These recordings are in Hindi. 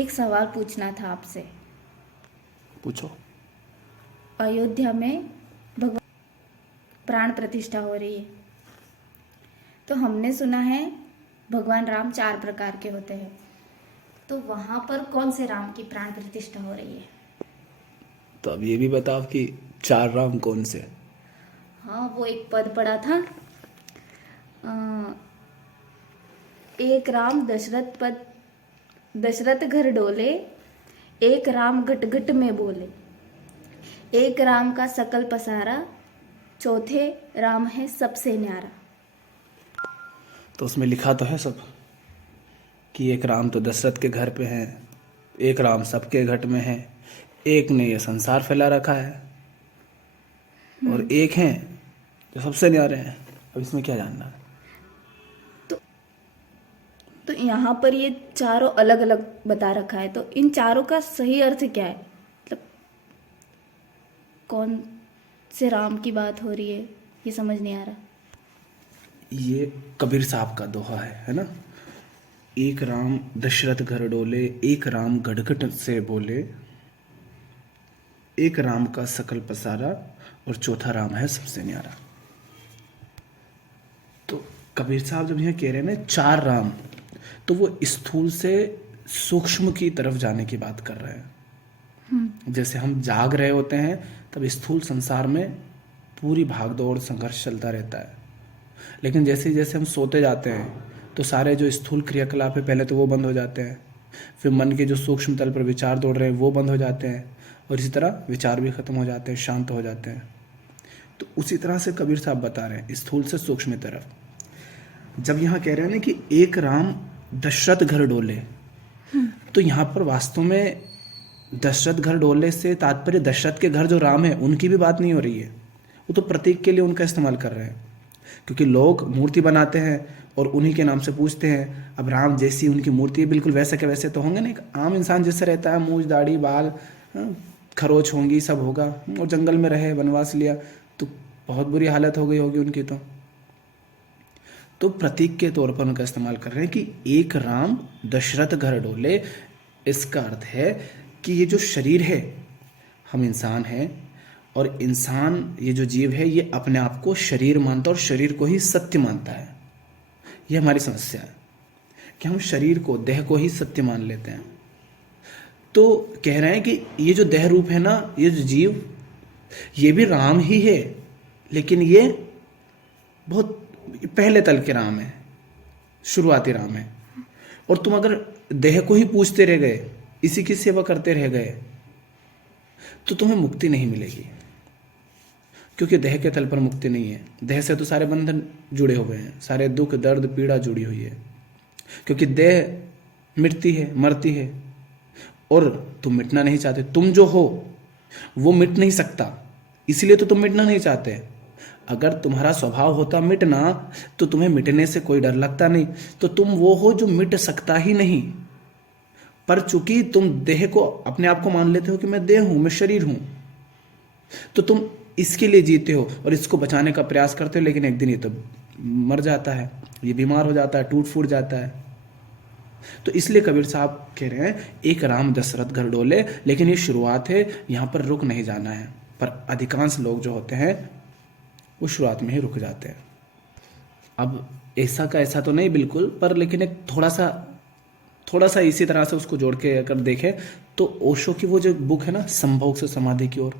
एक सवाल पूछना था आपसे। पूछो। अयोध्या में भगवान प्राण प्रतिष्ठा हो रही है, तो हमने सुना है भगवान राम 4 प्रकार के होते हैं। तो वहां पर कौन से राम की प्राण प्रतिष्ठा हो रही है? तो अब ये भी बताओ कि 4 राम कौन से। हाँ, वो एक पद पड़ा था। अ, एक राम दशरथ घर डोले, एक राम घट घट में बोले, एक राम का सकल पसारा, चौथे राम है सबसे न्यारा। तो उसमें लिखा तो है सब कि एक राम तो दशरथ के घर पे है, एक राम सबके घट में है, एक ने ये संसार फैला रखा है, और एक हैं जो सबसे न्यारे हैं। अब इसमें क्या जानना है? तो तो यहाँ पर ये चारों अलग अलग बता रखा है, तो इन चारों का सही अर्थ क्या है? मतलब कौन से राम की बात हो रही है, ये समझ नहीं आ रहा। ये कबीर साहब का दोहा है ना। एक राम दशरथ घर डोले, एक राम गड़गड़ से बोले, एक राम का सकल पसारा, और चौथा राम है सबसे न्यारा। तो कबीर साहब जब यहाँ कह रहे हैं ना 4 राम, तो वो स्थूल से सूक्ष्म की तरफ जाने की बात कर रहे हैं। जैसे हम जाग रहे होते हैं तब स्थूल संसार में पूरी भागदौड़ संघर्ष चलता रहता है, लेकिन जैसे जैसे हम सोते जाते हैं तो सारे जो स्थूल क्रियाकलाप है पहले तो वो बंद हो जाते हैं, फिर मन के जो सूक्ष्म तल पर विचार दौड़ रहे हैं वो बंद हो जाते हैं, और इसी तरह विचार भी खत्म हो जाते हैं, शांत हो जाते हैं। तो उसी तरह से कबीर साहब बता रहे हैं स्थूल से सूक्ष्म तरफ। जब यहाँ कह रहे हैं ना कि एक राम दशरथ घर डोले, तो यहाँ पर वास्तव में दशरथ घर डोले से तात्पर्य दशरथ के घर जो राम है उनकी भी बात नहीं हो रही है। वो तो प्रतीक के लिए उनका इस्तेमाल कर रहे हैं, क्योंकि लोग मूर्ति बनाते हैं और उन्हीं के नाम से पूछते हैं। अब राम जैसी उनकी मूर्ति बिल्कुल वैसे के वैसे तो होंगे नहीं, एक आम इंसान जैसे रहता है, मूछ दाढ़ी बाल, खरोच होंगी, सब होगा, और जंगल में रहे, वनवास लिया, तो बहुत बुरी हालत हो गई होगी उनकी। तो प्रतीक के तौर पर उनका इस्तेमाल कर रहे हैं कि एक राम दशरथ घर डोले। इसका अर्थ है कि ये जो शरीर है, हम इंसान हैं, और इंसान ये जो जीव है ये अपने आप को शरीर मानता है और शरीर को ही सत्य मानता है। ये हमारी समस्या है कि हम शरीर को, देह को ही सत्य मान लेते हैं। तो कह रहे हैं कि ये जो देह रूप है ना, ये जो जीव, ये भी राम ही है, लेकिन ये बहुत पहले तल के राम है, शुरुआती राम है। और तुम अगर देह को ही पूजते रह गए, इसी की सेवा करते रह गए, तो तुम्हें मुक्ति नहीं मिलेगी, क्योंकि देह के तल पर मुक्ति नहीं है। देह से तो सारे बंधन जुड़े हुए हैं, सारे दुख दर्द पीड़ा जुड़ी हुई है, क्योंकि देह मिटती है, मरती है, और तुम मिटना नहीं चाहते। तुम जो हो वो मिट नहीं सकता, इसलिए तो तुम मिटना नहीं चाहते। अगर तुम्हारा स्वभाव होता मिटना, तो तुम्हें मिटने से कोई डर लगता नहीं, तो तुम वो हो जो मिट सकता ही नहीं। पर चूंकि तुम देह को, अपने आप को मान लेते हो कि मैं देह हूं, मैं शरीर हूं, तो तुम इसके लिए जीते हो और इसको बचाने का प्रयास करते हो, लेकिन एक दिन ये तो मर जाता है, ये बीमार हो जाता है, टूट फूट जाता है। तो इसलिए कबीर साहब कह रहे हैं एक राम दशरथ घर डोले, लेकिन ये शुरुआत है, यहां पर रुक नहीं जाना है। पर अधिकांश लोग जो होते हैं वो शुरुआत में ही रुक जाते हैं। अब ऐसा का ऐसा तो नहीं बिल्कुल, पर लेकिन एक थोड़ा सा इसी तरह से उसको जोड़ के अगर देखें तो ओशो की वो जो बुक है ना, संभोग से समाधि की ओर,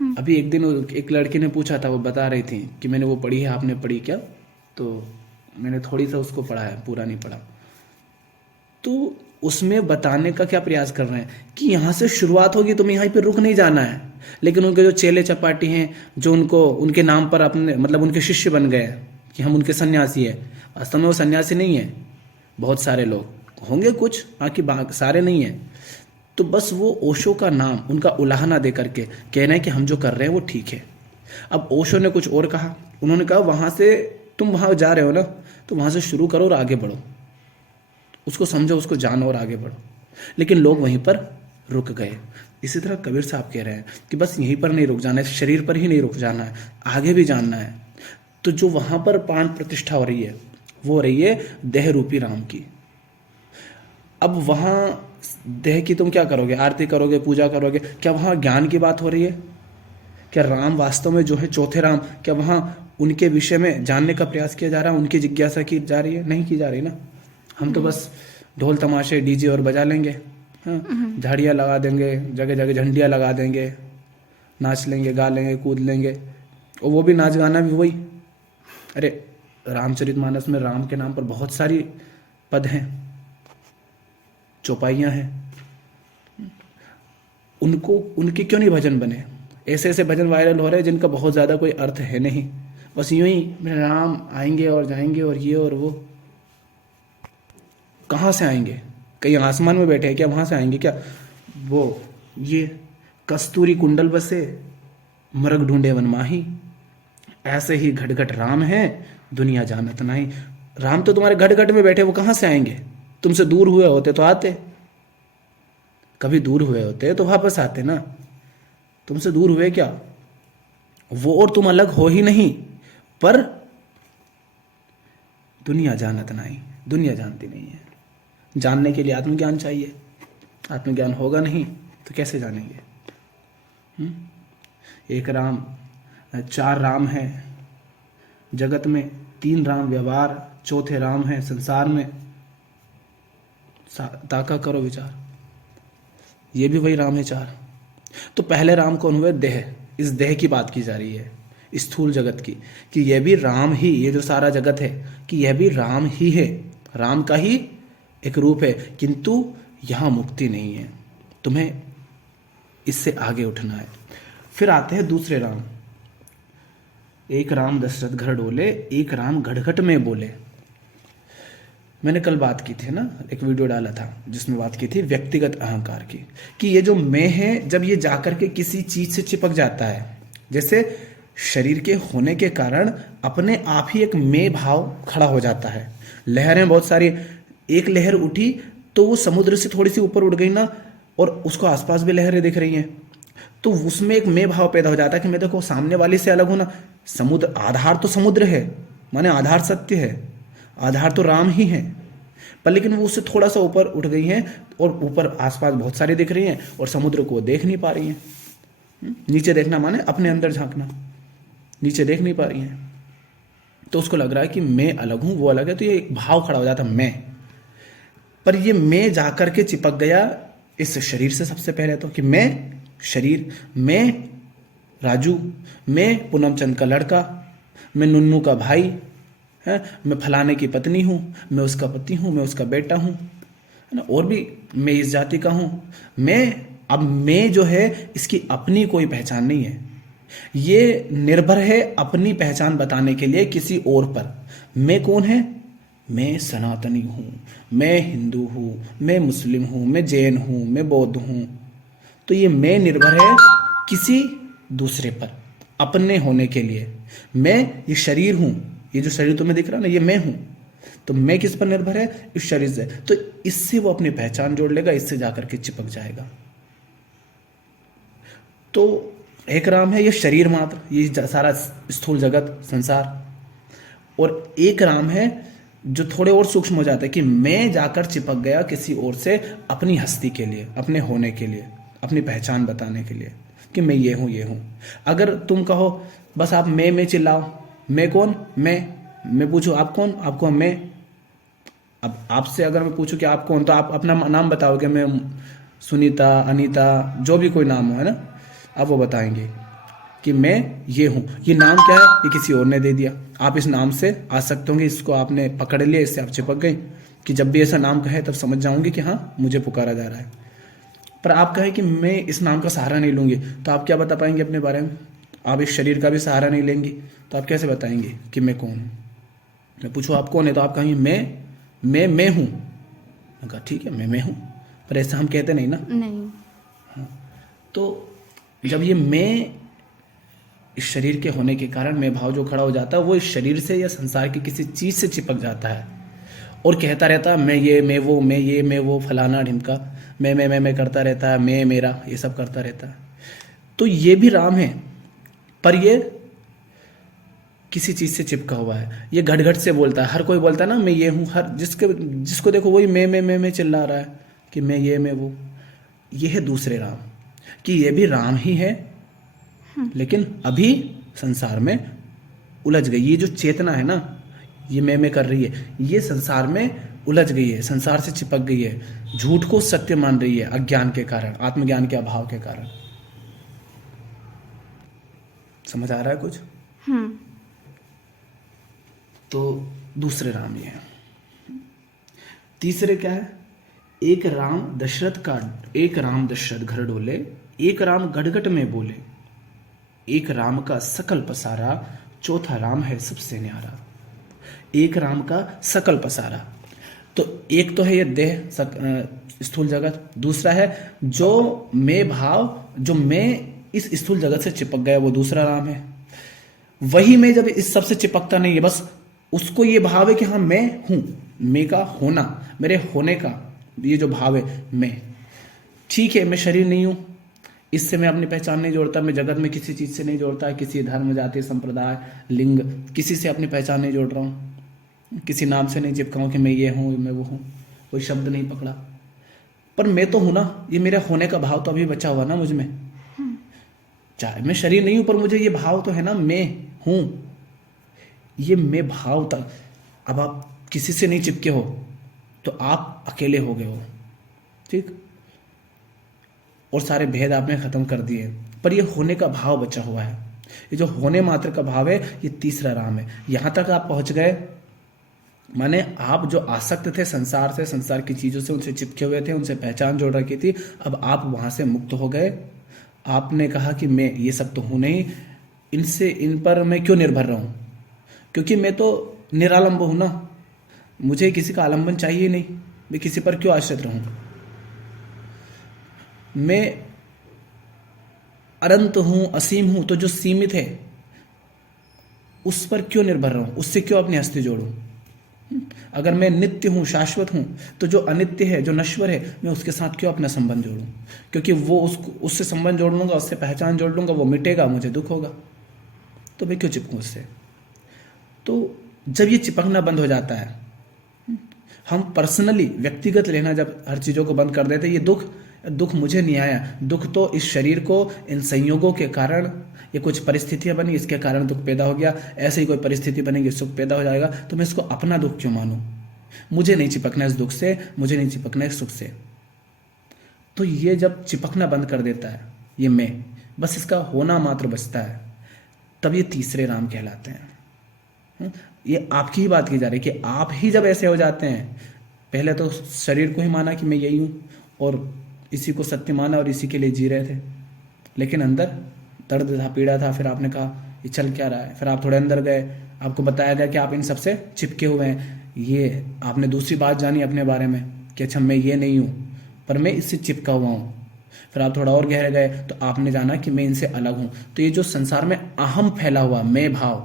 अभी एक दिन एक लड़की ने पूछा था, वो बता रही थी कि मैंने वो पढ़ी है, आपने पढ़ी क्या? तो मैंने थोड़ी सा उसको पढ़ा है, पूरा नहीं पढ़ा। तो उसमें बताने का क्या प्रयास कर रहे हैं कि यहाँ से शुरुआत होगी, तुम्हें यहाँ पे रुक नहीं जाना है। लेकिन उनके जो चेले चपाटी हैं, जो उनको उनके नाम पर अपने, मतलब उनके शिष्य बन गए कि हम उनके सन्यासी है, वास्तव में वो सन्यासी नहीं है। बहुत सारे लोग होंगे, कुछ बाकी सारे नहीं है। तो बस वो ओशो का नाम, उनका उलाहना दे करके कह रहे हैं कि हम जो कर रहे हैं वो ठीक है। अब ओशो ने कुछ और कहा, उन्होंने कहा वहां से, तुम वहां जा रहे हो ना, तो वहां से शुरू करो और आगे बढ़ो, उसको समझो, उसको जानो और आगे बढ़ो। लेकिन लोग वहीं पर रुक गए। इसी तरह कबीर साहब कह रहे हैं कि बस यहीं पर नहीं रुक जाना है, शरीर पर ही नहीं रुक जाना है, आगे भी जानना है। तो जो वहां पर प्राण प्रतिष्ठा हो रही है वो हो रही है देह रूपी राम की। अब वहाँ देह की तुम क्या करोगे, आरती करोगे, पूजा करोगे, क्या वहाँ ज्ञान की बात हो रही है? क्या राम वास्तव में जो है चौथे राम, क्या वहाँ उनके विषय में जानने का प्रयास किया जा रहा है, उनकी जिज्ञासा की जा रही है? नहीं की जा रही ना। हम तो बस ढोल तमाशे डीजे और बजा लेंगे, हाँ, झाड़ियाँ लगा देंगे, जगह जगह झंडियाँ लगा देंगे, नाच लेंगे, गा लेंगे, कूद लेंगे, और वो भी नाच गाना भी वही। अरे रामचरितमानस में राम के नाम पर बहुत सारी पद हैं, चौपाइयाँ हैं, उनको उनके क्यों नहीं भजन बने? ऐसे ऐसे भजन वायरल हो रहे हैं जिनका बहुत ज़्यादा कोई अर्थ है नहीं, बस यूं ही राम आएंगे और जाएंगे और ये और वो। कहाँ से आएंगे? कहीं आसमान में बैठे हैं क्या? वहाँ से आएंगे क्या? वो ये कस्तूरी कुंडल बसे मरग ढूंढे वन माही, ऐसे ही घट घट राम है दुनिया जानत नहीं। राम तो तुम्हारे घट घट में बैठे, वो कहाँ से आएंगे? तुमसे दूर हुए होते तो आते, कभी दूर हुए होते तो वापस आते ना। तुमसे दूर हुए क्या? वो और तुम अलग हो ही नहीं, पर दुनिया जानत नहीं, दुनिया जानती नहीं है। जानने के लिए आत्मज्ञान चाहिए, आत्मज्ञान होगा नहीं तो कैसे जानेंगे? एक राम, चार राम है जगत में, तीन राम व्यवहार, चौथे राम है संसार में। ताका करो विचार, ये भी वही राम है चार। तो पहले राम कौन हुए? देह। इस देह की बात की जा रही है, स्थूल जगत की, कि यह भी राम ही, ये जो सारा जगत है कि यह भी राम ही है, राम का ही एक रूप है। किंतु यहां मुक्ति नहीं है, तुम्हें इससे आगे उठना है। फिर आते हैं दूसरे राम। एक राम दशरथ घर डोले, एक राम घटघट में बोले। मैंने कल बात की थी ना, एक वीडियो डाला था जिसमें बात की थी व्यक्तिगत अहंकार की, कि ये जो मैं है जब ये जाकर के किसी चीज से चिपक जाता है, जैसे शरीर के होने के कारण अपने आप ही एक मैं भाव खड़ा हो जाता है। लहरें बहुत सारी, एक लहर उठी तो वो समुद्र से थोड़ी सी ऊपर उठ गई ना, और उसको आसपास भी लहरें दिख रही हैं, तो उसमें एक मैं भाव पैदा हो जाता है कि मैं देखो सामने वाले से अलग हूं ना। समुद्र, आधार तो समुद्र है, माने आधार सत्य है, आधार तो राम ही है, पर लेकिन वो उससे थोड़ा सा ऊपर उठ गई हैं और ऊपर आसपास बहुत सारी दिख रही हैं और समुद्र को देख नहीं पा रही हैं। नीचे देखना माने अपने अंदर झांकना, नीचे देख नहीं पा रही हैं, तो उसको लग रहा है कि मैं अलग हूं, वो अलग है, तो ये एक भाव खड़ा हो जाता मैं। पर ये मैं जाकर के चिपक गया इस शरीर से सबसे पहले तो, कि मैं शरीर, मैं राजू, मैं पूनम चंद का लड़का, मैं नुन्नू का भाई है, मैं फलाने की पत्नी हूँ, मैं उसका पति हूँ, मैं उसका बेटा हूँ, है ना, और भी मैं इस जाति का हूँ। अब मैं जो है इसकी अपनी कोई पहचान नहीं है, ये निर्भर है अपनी पहचान बताने के लिए किसी और पर। मैं कौन है? मैं सनातनी हूँ, मैं हिंदू हूँ, मैं मुस्लिम हूँ, मैं जैन हूँ, मैं बौद्ध हूँ। तो ये मैं निर्भर है किसी दूसरे पर अपने होने के लिए। मैं ये शरीर हूं, ये जो शरीर तुम्हें दिख रहा है ना, ये मैं हूं। तो मैं किस पर निर्भर है? इस शरीर से। तो इससे वो अपनी पहचान जोड़ लेगा, इससे जाकर के चिपक जाएगा। तो एक राम है ये शरीर मात्र, ये सारा स्थूल जगत संसार, और एक राम है जो थोड़े और सूक्ष्म हो जाता है कि मैं जाकर चिपक गया किसी और से अपनी हस्ती के लिए, अपने होने के लिए, अपनी पहचान बताने के लिए कि मैं ये हूं, ये हूं। अगर तुम कहो बस आप मैं चिल्लाओ, मैं कौन? मैं पूछूं आप कौन? आप कौन? मैं। अब आपसे अगर मैं पूछूं कि आप कौन, तो आप अपना नाम बताओगे। मैं सुनीता, अनीता, जो भी कोई नाम हो, है ना, आप वो बताएंगे कि मैं ये हूं। ये नाम क्या है? ये किसी और ने दे दिया। आप इस नाम से आ सकते होंगे, इसको आपने पकड़ लिया, इससे आप चिपक गए कि जब भी ऐसा नाम कहे तब समझ जाऊंगी कि हाँ मुझे पुकारा जा रहा है। पर आप कहें कि मैं इस नाम का सहारा नहीं लूंगी, तो आप क्या बता पाएंगे अपने बारे में? आप इस शरीर का भी सहारा नहीं लेंगी, तो आप कैसे बताएंगे कि मैं कौन हूं? मैं पूछूं आप कौन है, तो आप कहेंगे मैं हूं। मैं कहा ठीक है, मैं हूं, पर ऐसा हम कहते नहीं ना। नहीं। हाँ। तो जब ये मैं इस शरीर के होने के कारण मैं भाव जो खड़ा हो जाता है, वो इस शरीर से या संसार की किसी चीज से चिपक जाता है और कहता रहता मैं ये, मैं वो, मैं ये, मैं वो, फलाना ढिमका, मैं करता रहता है, मैं मेरा, ये सब करता रहता है। तो ये भी राम है, पर ये किसी चीज से चिपका हुआ है। ये घट घट से बोलता है, हर कोई बोलता है ना मैं ये हूँ, हर जिसको देखो वही मैं चिल्ला रहा है कि मैं ये मैं वो। ये है दूसरे राम, कि ये भी राम ही है, लेकिन अभी संसार में उलझ गई। ये जो चेतना है ना, ये मैं कर रही है, ये संसार में उलझ गई है, संसार से चिपक गई है, झूठ को सत्य मान रही है अज्ञान के कारण, आत्मज्ञान के अभाव के कारण। समझ आ रहा है कुछ? तो दूसरे राम ये है। तीसरे क्या है? एक राम दशरथ घर डोले, एक राम गड़गट में बोले, एक राम का सकल पसारा, चौथा राम है सबसे न्यारा। एक राम का सकल पसारा, तो एक तो है ये देह स्थूल जगत, दूसरा है जो मैं भाव, जो मैं इस स्थूल जगत से चिपक गया, वो दूसरा राम है। वही मैं जब इस सब से चिपकता नहीं है, बस उसको ये भाव है कि हाँ मैं हूं, मैं का होना, मेरे होने का ये जो भाव है मैं, ठीक है मैं शरीर नहीं हूं, इससे मैं अपनी पहचान नहीं जोड़ता, मैं जगत में किसी चीज से नहीं जोड़ता, किसी धर्म जाति संप्रदाय लिंग किसी से अपनी पहचान नहीं जोड़ रहा हूं, किसी नाम से नहीं चिपका हूं कि मैं ये हूं मैं वो हूं, कोई शब्द नहीं पकड़ा, पर मैं तो हूं ना, ये मेरे होने का भाव तो अभी बचा हुआ ना मुझ में। चाहे मैं शरीर नहीं हूं पर मुझे ये भाव तो है ना मैं हूं, ये मैं भाव तक। अब आप किसी से नहीं चिपके हो तो आप अकेले हो गए हो, ठीक, और सारे भेद आपने खत्म कर दिए, पर ये होने का भाव बचा हुआ है। ये जो होने मात्र का भाव है ये तीसरा राम है। यहां तक आप पहुंच गए, माने आप जो आसक्त थे संसार से, संसार की चीजों से, उनसे चिपके हुए थे, उनसे पहचान जोड़ रखी थी, अब आप वहां से मुक्त हो गए। आपने कहा कि मैं ये सब तो हूं नहीं, इन पर मैं क्यों निर्भर रहूं, क्योंकि मैं तो निरालंब हूं ना, मुझे किसी का आलंबन चाहिए नहीं, मैं किसी पर क्यों आश्रित रहूं, मैं अनंत हूं, असीम हूं, तो जो सीमित है उस पर क्यों निर्भर रहूं, उससे क्यों अपनी हस्ती जोड़ूं। अगर मैं नित्य हूं, शाश्वत हूं, तो जो अनित्य है, जो नश्वर है, मैं उसके साथ क्यों अपना संबंध जोड़ूं, क्योंकि वो उससे संबंध जोड़ लूंगा, उससे पहचान जोड़ लूंगा, वो मिटेगा, मुझे दुख होगा, तो मैं क्यों चिपकूं उससे। तो जब ये चिपकना बंद हो जाता है, हम पर्सनली व्यक्तिगत लेना जब हर चीजों को बंद कर देते, ये दुख मुझे नहीं आया, दुख तो इस शरीर को, इन संयोगों के कारण, ये कुछ परिस्थितियां बनी इसके कारण दुख पैदा हो गया, ऐसे ही कोई परिस्थिति बनेगी सुख पैदा हो जाएगा, तो मैं इसको अपना दुख क्यों मानूं, मुझे नहीं चिपकना इस दुख से, मुझे नहीं चिपकना इस सुख से। तो ये जब चिपकना बंद कर देता है ये मैं, बस इसका होना मात्र बचता है, तब ये तीसरे राम कहलाते हैं। ये आपकी ही बात की जा रही है कि आप ही जब ऐसे हो जाते हैं, पहले तो शरीर को ही माना कि मैं यही हूं और इसी को सत्य माना और इसी के लिए जी रहे थे, लेकिन अंदर दर्द था, पीड़ा था, फिर आपने कहा ये चल क्या रहा है, फिर आप थोड़े अंदर गए, आपको बताया गया कि आप इन सबसे चिपके हुए हैं, ये आपने दूसरी बात जानी अपने बारे में कि अच्छा मैं ये नहीं हूं पर मैं इससे चिपका हुआ हूं, फिर आप थोड़ा और गहरे गए तो आपने जाना कि मैं इनसे अलग हूं। तो ये जो संसार में अहम फैला हुआ मैं भाव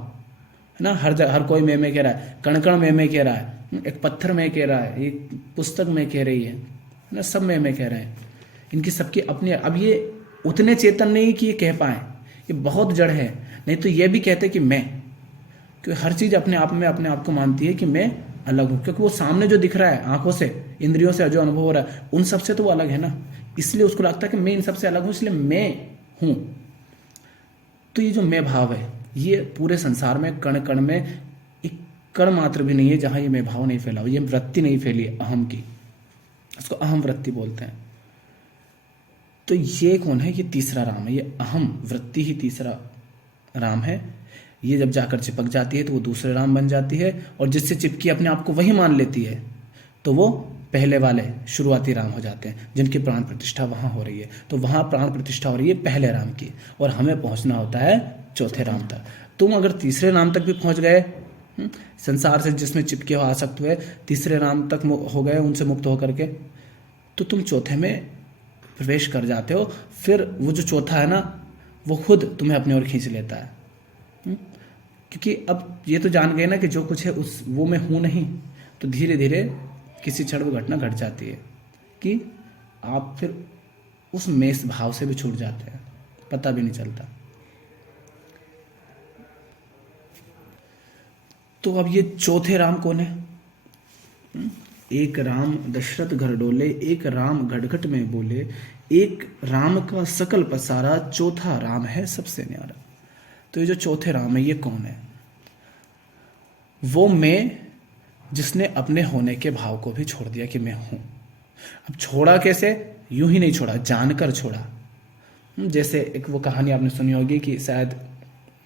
है ना, हर कोई मैं कह रहा है, कण कण मैं कह रहा है, एक पत्थर में कह रहा है, एक पुस्तक में कह रही है ना, सब मैं कह रहे हैं, इनकी सबकी अपनी। अब ये उतने चेतन नहीं कि ये कह पाए, ये बहुत जड़ है, नहीं तो ये भी कहते कि मैं, क्योंकि हर चीज अपने आप को मानती है कि मैं अलग हूं, क्योंकि वो सामने जो दिख रहा है आंखों से, इंद्रियों से जो अनुभव हो रहा है, उन सबसे तो वो अलग है ना, इसलिए उसको लगता है कि मैं इन सबसे अलग हूं, इसलिए मैं हूं। तो ये जो मैं भाव है ये पूरे संसार में कण कण में एक कण मात्र भी नहीं है जहां ये मैं भाव नहीं फैला, ये वृत्ति नहीं फैली अहम की, उसको अहम वृत्ति बोलते हैं। तो ये कौन है? ये तीसरा राम है, ये अहम वृत्ति ही तीसरा राम है। ये जब जाकर चिपक जाती है तो वो दूसरे राम बन जाती है, और जिससे चिपकी अपने आप को वही मान लेती है तो वो पहले वाले शुरुआती राम हो जाते हैं, जिनकी प्राण प्रतिष्ठा वहां हो रही है। तो वहां प्राण प्रतिष्ठा हो रही है पहले राम की, और हमें पहुंचना होता है चौथे राम तक। तुम अगर तीसरे राम तक भी पहुंच गए, संसार से जिसमें चिपके हो आसक्त हुए, तीसरे राम तक हो गए उनसे मुक्त होकर के, तो तुम चौथे में प्रवेश कर जाते हो। फिर वो जो चौथा है ना, वो खुद तुम्हें अपनी ओर खींच लेता है, क्योंकि अब ये तो जान गए ना कि जो कुछ है वो मैं हूं नहीं। तो धीरे धीरे किसी क्षण वो घटना घट जाती है कि आप फिर उस मेष भाव से भी छूट जाते हैं, पता भी नहीं चलता। तो अब ये चौथे राम कौन है? एक राम दशरथ घर डोले, एक राम घटघट में बोले, एक राम का सकल पसारा, चौथा राम है सबसे न्यारा। तो ये जो चौथे राम है ये कौन है? वो मैं जिसने अपने होने के भाव को भी छोड़ दिया कि मैं हूं। अब छोड़ा कैसे? यूं ही नहीं छोड़ा, जानकर छोड़ा। जैसे एक वो कहानी आपने सुनी होगी कि शायद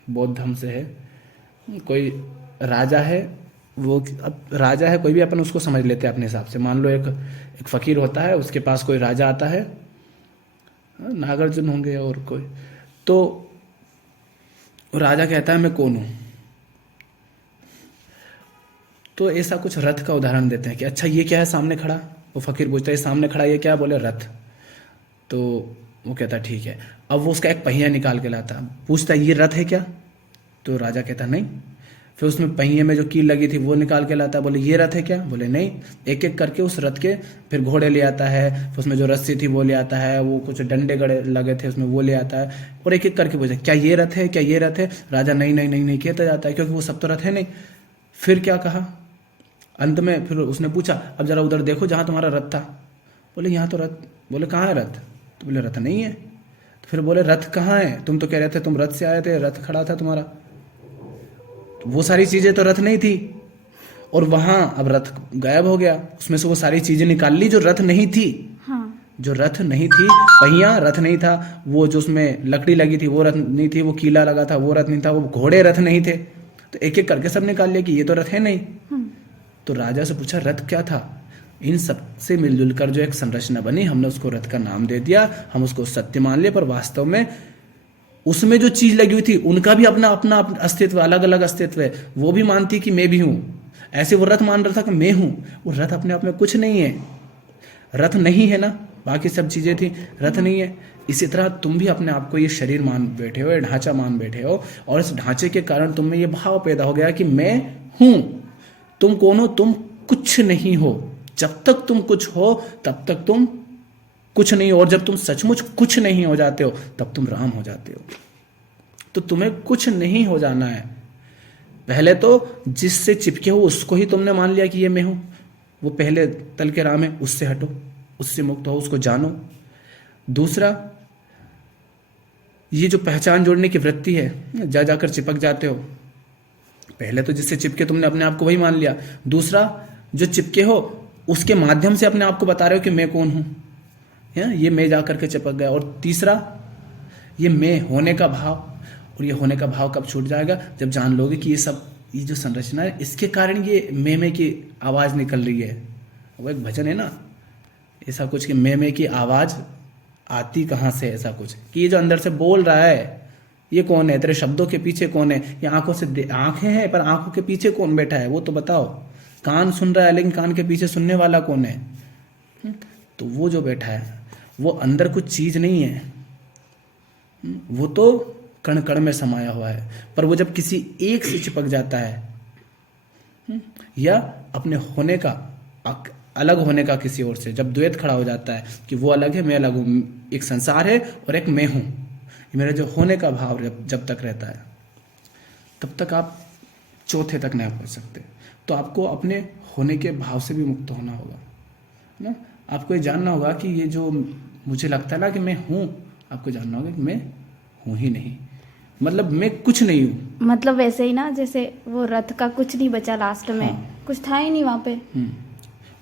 बौद्ध धर्म से है, कोई राजा है, वो अब राजा है कोई भी, अपन उसको समझ लेते हैं अपने हिसाब से। मान लो एक फकीर होता है, उसके पास कोई राजा आता है, नागार्जुन होंगे और कोई, तो राजा कहता है मैं कौन हूं। तो ऐसा कुछ रथ का उदाहरण देते हैं कि अच्छा ये क्या है सामने खड़ा? वो फकीर पूछता है सामने खड़ा ये क्या? बोले रथ। तो वो कहता ठीक है। अब वो उसका एक पहिया निकाल के लाता, पूछता है ये रथ है क्या? तो राजा कहता नहीं। फिर उसमें पहिए में जो कील लगी थी वो निकाल के लाता, बोले ये रथ है क्या? बोले नहीं। एक एक करके उस रथ के फिर घोड़े ले आता है, फिर उसमें जो रस्सी थी वो ले आता है, वो कुछ डंडे गड़े लगे थे उसमें वो ले आता है, और एक एक करके पूछता क्या ये रथ है, क्या ये रथ है? राजा नहीं नहीं नहीं नहीं कहता जाता है, क्योंकि वो सब तो रथ है नहीं। फिर क्या कहा अंत में? फिर उसने पूछा अब जरा उधर देखो जहां तुम्हारा रथ था। बोले यहाँ तो रथ। बोले कहाँ है रथ? तो बोले रथ नहीं है। तो फिर बोले रथ कहाँ है? तुम तो कह रहे थे तुम रथ से आए थे, रथ खड़ा था तुम्हारा। तो वो सारी चीजें तो रथ नहीं थी, और वहां अब रथ गायब हो गया, उसमें से वो सारी चीजें निकाल ली जो रथ नहीं थी। हाँ। जो रथ नहीं थी, पहिया रथ नहीं था, वो जो उसमें लकड़ी लगी थी वो रथ नहीं थी, वो कीला लगा था वो रथ नहीं था, वो घोड़े रथ नहीं थे। तो एक एक करके सब निकाल लिया कि ये तो रथ है नहीं। तो राजा से पूछा रथ क्या था? इन सब से मिलजुल कर जो एक संरचना बनी, हमने उसको रथ का नाम दे दिया, हम उसको सत्य मान लिया, पर वास्तव में उसमें जो चीज लगी हुई थी उनका भी अपना अपना अस्तित्व, अलग अलग अस्तित्व है। वो भी मानती कि मैं भी हूं, ऐसे वो रथ मान रहा था कि मैं हूं। वो रथ अपने आप में कुछ नहीं है, रथ नहीं है ना, बाकी सब चीजें थी, रथ नहीं है। इसी तरह तुम भी अपने आप को ये शरीर मान बैठे हो, ये ढांचा मान बैठे हो, और इस ढांचे के कारण तुम में ये भाव पैदा हो गया कि मैं हूं। तुम कौन हो? तुम कुछ नहीं हो। जब तक तुम कुछ हो तब तक तुम कुछ नहीं हो, और जब तुम सचमुच कुछ नहीं हो जाते हो तब तुम राम हो जाते हो। तो तुम्हें कुछ नहीं हो जाना है। पहले तो जिससे चिपके हो उसको ही तुमने मान लिया कि ये मैं हूं, वो पहले तल के राम है, उससे हटो, उससे मुक्त हो, उसको जानो। दूसरा, ये जो पहचान जोड़ने की वृत्ति है, जा जाकर चिपक जाते हो। पहले तो जिससे चिपके तुमने अपने आप को वही मान लिया। दूसरा, जो चिपके हो उसके माध्यम से अपने आप को बता रहे हो कि मैं कौन हूं, ये मैं जा करके चिपक गया। और तीसरा, ये मैं होने का भाव, और ये होने का भाव कब छूट जाएगा? जब जान लोगे कि ये सब, ये जो संरचना है इसके कारण ये मैं की आवाज निकल रही है। वो एक भजन है ना ऐसा कुछ कि मैं की आवाज आती कहां से, ऐसा कुछ कि ये जो अंदर से बोल रहा है ये कौन है? तेरे शब्दों के पीछे कौन है? ये आंखों से आंखें हैं, पर आंखों के पीछे कौन बैठा है वो तो बताओ। कान सुन रहा है लेकिन कान के पीछे सुनने वाला कौन है? तो वो जो बैठा है वो अंदर कुछ चीज नहीं है, वो तो कण कण में समाया हुआ है। पर वो जब किसी एक से चिपक जाता है, या अपने होने का, अलग होने का किसी और से जब द्वैत खड़ा हो जाता है कि वो अलग है मैं अलग हूं, एक संसार है और एक मैं हूं, मेरा जो होने का भाव जब तक रहता है तब तक आप चौथे तक नहीं पहुंच सकते। तो आपको अपने होने के भाव से भी मुक्त होना होगा ना। आपको ये जानना होगा कि ये जो मुझे लगता है ना कि मैं हूं, आपको जानना होगा कि मैं हूं ही नहीं, मतलब मैं कुछ नहीं हूं। मतलब वैसे ही ना, जैसे वो रथ का कुछ नहीं बचा लास्ट में। हाँ। कुछ था ही नहीं वहां पे।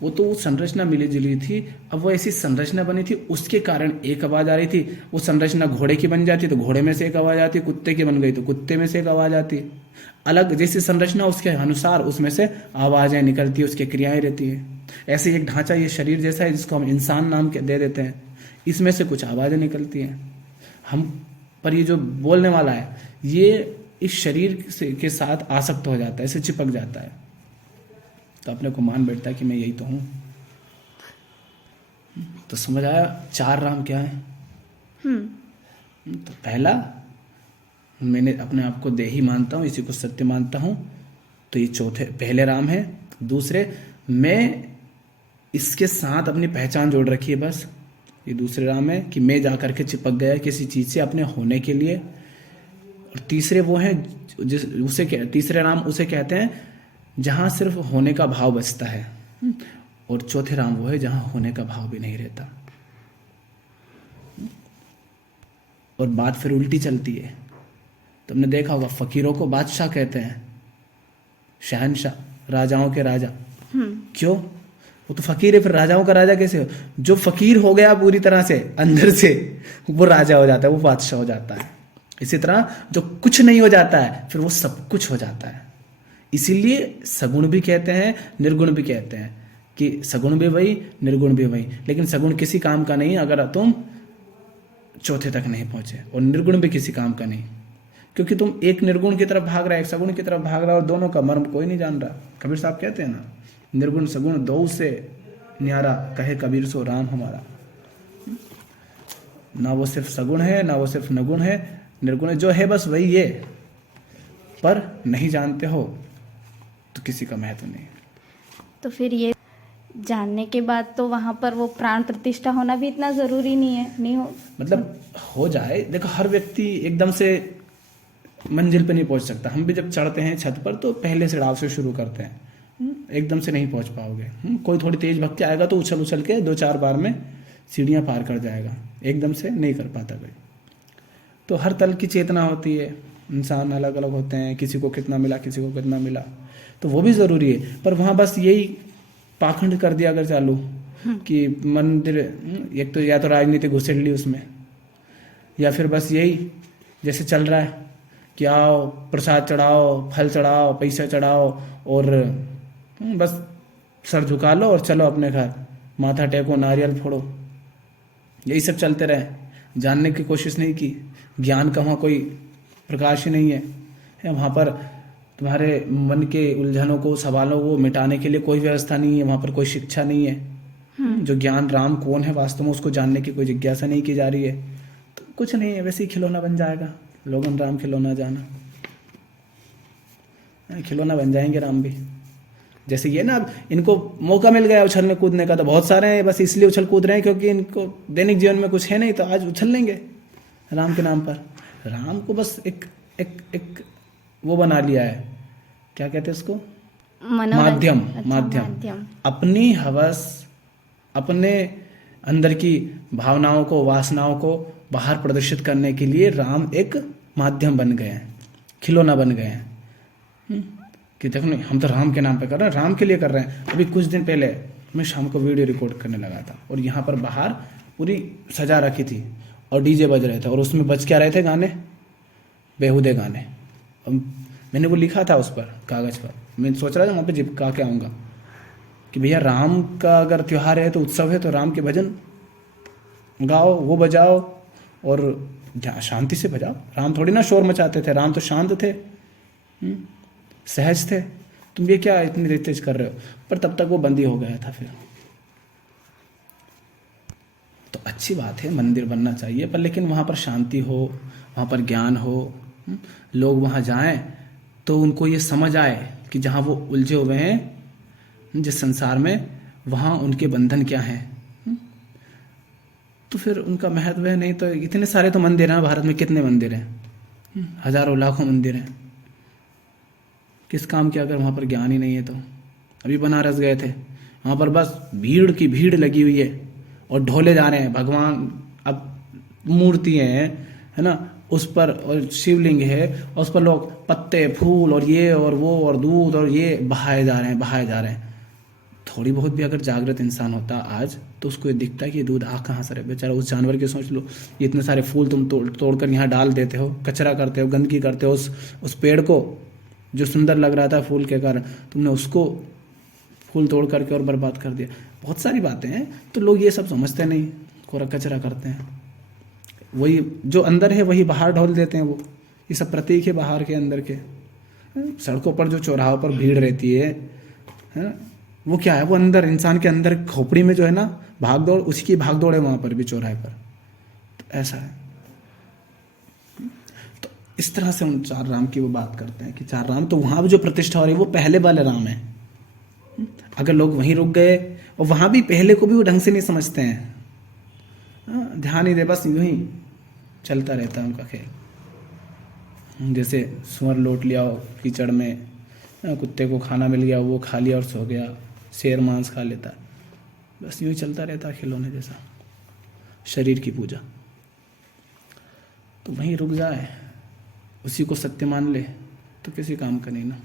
वो तो संरचना मिली जुली थी। अब वो ऐसी संरचना बनी थी, उसके कारण एक आवाज आ रही थी। वो संरचना घोड़े की बन जाती तो घोड़े में से एक आवाज आती, कुत्ते की बन गई तो कुत्ते में से एक आवाज आती। अलग जैसी संरचना उसके अनुसार उसमें से आवाजें निकलती है, उसकी क्रियाएं रहती है। ऐसे एक ढांचा ये शरीर जैसा है जिसको हम इंसान नाम के दे देते हैं, इसमें से कुछ आवाजें निकलती हैं हम पर। ये जो बोलने वाला है ये इस शरीर से के साथ आसक्त हो जाता है, इसे चिपक जाता है, तो अपने को मान बैठता है कि मैं यही तो हूं। तो समझ आया चार राम क्या है? तो पहला, मैंने अपने आप को देही मानता हूं, इसी को सत्य मानता हूं, तो ये चौथे पहले राम है। दूसरे, मैं इसके साथ अपनी पहचान जोड़ रखी है, बस ये दूसरे राम है कि मैं जाकर के चिपक गया किसी चीज से अपने होने के लिए। और तीसरे वो है तीसरे राम उसे कहते हैं जहाँ सिर्फ होने का भाव बचता है, और चौथे राम वो है जहाँ होने का भाव भी नहीं रहता। और बात फिर उल्टी चलती है। तुमने देखा होगा फकीरों को बादशाह कहते हैं, शहनशाह, राजाओं के राजा। क्यों? वो तो फकीर है, फिर राजाओं का राजा कैसे हो? जो फकीर हो गया पूरी तरह से अंदर से, वो राजा हो जाता है, वो बादशाह हो जाता है। इसी तरह जो कुछ नहीं हो जाता है फिर वो सब कुछ हो जाता है। इसीलिए सगुण भी कहते हैं, निर्गुण भी कहते हैं, कि सगुण भी वही, निर्गुण भी वही। लेकिन सगुण किसी काम का नहीं अगर तुम चौथे तक नहीं पहुंचे, और निर्गुण भी किसी काम का नहीं, क्योंकि तुम एक निर्गुण की तरफ भाग रहा है, एक सगुण की तरफ भाग रहा है, और दोनों का मर्म कोई नहीं जान रहा। कबीर साहब कहते हैं ना, निर्गुण सगुण दो से न्यारा, कहे कबीर सो राम हमारा। ना वो सिर्फ सगुण है, ना वो सिर्फ नगुण है, निर्गुण है, जो है बस वही है। पर नहीं जानते हो तो किसी का महत्व नहीं। तो फिर ये जानने के बाद तो वहाँ पर वो प्राण प्रतिष्ठा होना भी इतना ज़रूरी नहीं है, नहीं हो मतलब हो जाए। देखो हर व्यक्ति एकदम से मंजिल पे नहीं पहुंच सकता। हम भी जब चढ़ते हैं छत पर तो पहले चढ़ाव से शुरू करते हैं, एकदम से नहीं पहुंच पाओगे। कोई थोड़ी तेज भक्ति आएगा तो उछल उछल के 2-4 बार में सीढ़ियां पार कर जाएगा, एकदम से नहीं कर पाता कोई। तो हर तल की चेतना होती है, इंसान अलग अलग होते हैं, किसी को कितना मिला, किसी को कितना मिला, तो वो भी ज़रूरी है। पर वहाँ बस यही पाखंड कर दिया अगर चालू कि मंदिर, एक तो या तो राजनीति घुसेड़ ली उसमें, या फिर बस यही जैसे चल रहा है कि आओ प्रसाद चढ़ाओ, फल चढ़ाओ, पैसा चढ़ाओ, और बस सर झुका लो और चलो अपने घर, माथा टेको, नारियल फोड़ो, यही सब चलते रहे। जानने की कोशिश नहीं की, ज्ञान का वहाँ कोई प्रकाश ही नहीं है। वहाँ पर तुम्हारे मन के उलझनों को, सवालों को मिटाने के लिए कोई व्यवस्था नहीं है, वहाँ पर कोई शिक्षा नहीं है। जो ज्ञान राम कौन है वास्तव में, उसको जानने की कोई जिज्ञासा नहीं की जा रही है, तो कुछ नहीं है, वैसे ही खिलौना बन जाएगा। लोगन राम खिलौना जाना, खिलौना बन जाएंगे राम भी। जैसे ये ना, अब इनको मौका मिल गया उछलने कूदने का, तो बहुत सारे हैं बस इसलिए उछल कूद रहे हैं क्योंकि इनको दैनिक जीवन में कुछ है नहीं, तो आज उछल लेंगे राम के नाम पर। राम को बस एक एक एक वो बना लिया है, क्या कहते हैं उसको, माध्यम। अच्छा, माध्यम अपनी हवस, अपने अंदर की भावनाओं को, वासनाओं को बाहर प्रदर्शित करने के लिए राम एक माध्यम बन गए हैं, खिलौना बन गए हैं। कि देखो नहीं, हम तो राम के नाम पे कर रहे हैं, राम के लिए कर रहे हैं। अभी कुछ दिन पहले मैं शाम को वीडियो रिकॉर्ड करने लगा था, और यहाँ पर बाहर पूरी सजा रखी थी और डीजे बज रहे थे, और उसमें बज क्या रहे थे गाने, बेहुदे गाने। और मैंने वो लिखा था उस पर कागज पर, मैं सोच रहा था वहाँ पे चिपका के आऊँगा कि भैया राम का अगर त्योहार है तो उत्सव है, तो राम के भजन गाओ, वो बजाओ, और शांति से बजाओ। राम थोड़ी ना शोर मचाते थे, राम तो शांत थे, सहज थे। तुम ये क्या इतनी तेज कर रहे हो? पर तब तक वो बंदी हो गया था। फिर तो अच्छी बात है, मंदिर बनना चाहिए, पर लेकिन वहाँ पर शांति हो, वहाँ पर ज्ञान हो, लोग वहाँ जाएं तो उनको ये समझ आए कि जहाँ वो उलझे हुए हैं जिस संसार में, वहाँ उनके बंधन क्या हैं। तो फिर उनका महत्व है। नहीं तो इतने सारे तो मंदिर हैं भारत में, कितने मंदिर हैं, हजारों लाखों मंदिर हैं, किस काम के अगर वहाँ पर ज्ञान ही नहीं है तो। अभी बनारस गए थे, वहाँ पर बस भीड़ की भीड़ लगी हुई है, और ढोले जा रहे हैं भगवान, अब मूर्ति है ना, उस पर, और शिवलिंग है, और उस पर लोग पत्ते, फूल और ये और वो और दूध और ये बहाए जा रहे हैं, बहाए जा रहे हैं। थोड़ी बहुत भी अगर जागृत इंसान होता आज, तो उसको ये दिखता है कि ये दूध आ कहाँ से रहे। बेचारा उस जानवर के सोच लो, ये इतने सारे फूल तुम तोड़कर यहाँ डाल देते हो, कचरा करते हो, गंदगी करते हो, उस पेड़ को जो सुंदर लग रहा था फूल के कारण, तुमने उसको फूल तोड़ करके और बर्बाद कर दिया। बहुत सारी बातें हैं, तो लोग ये सब समझते नहीं, कोरा कचरा करते हैं। वही जो अंदर है वही बाहर ढोल देते हैं। वो ये सब प्रतीक है बाहर के, अंदर के। सड़कों पर जो चौराहों पर भीड़ रहती है ना, वो क्या है, वो अंदर इंसान के अंदर खोपड़ी में जो है ना भाग दौड़, उसी की भाग दौड़ है वहाँ पर भी, चौराहे पर। तो ऐसा है। तो इस तरह से हम 4 राम की वो बात करते हैं कि 4 राम, तो वहाँ जो प्रतिष्ठा हो रही है वो पहले वाले राम है। अगर लोग वहीं रुक गए, और वहाँ भी पहले को भी वो ढंग से नहीं समझते हैं, ध्यान ही दे, बस यूं ही चलता रहता है उनका खेल। जैसे सुअर लौट लिया हो कीचड़ में, कुत्ते को खाना मिल गया, वो खा लिया और सो गया, शेर मांस खा लेता है, बस यूँ ही चलता रहता है खिलौने जैसा, शरीर की पूजा। तो वहीं रुक जाए, उसी को सत्य मान ले तो किसी काम का नहीं ना।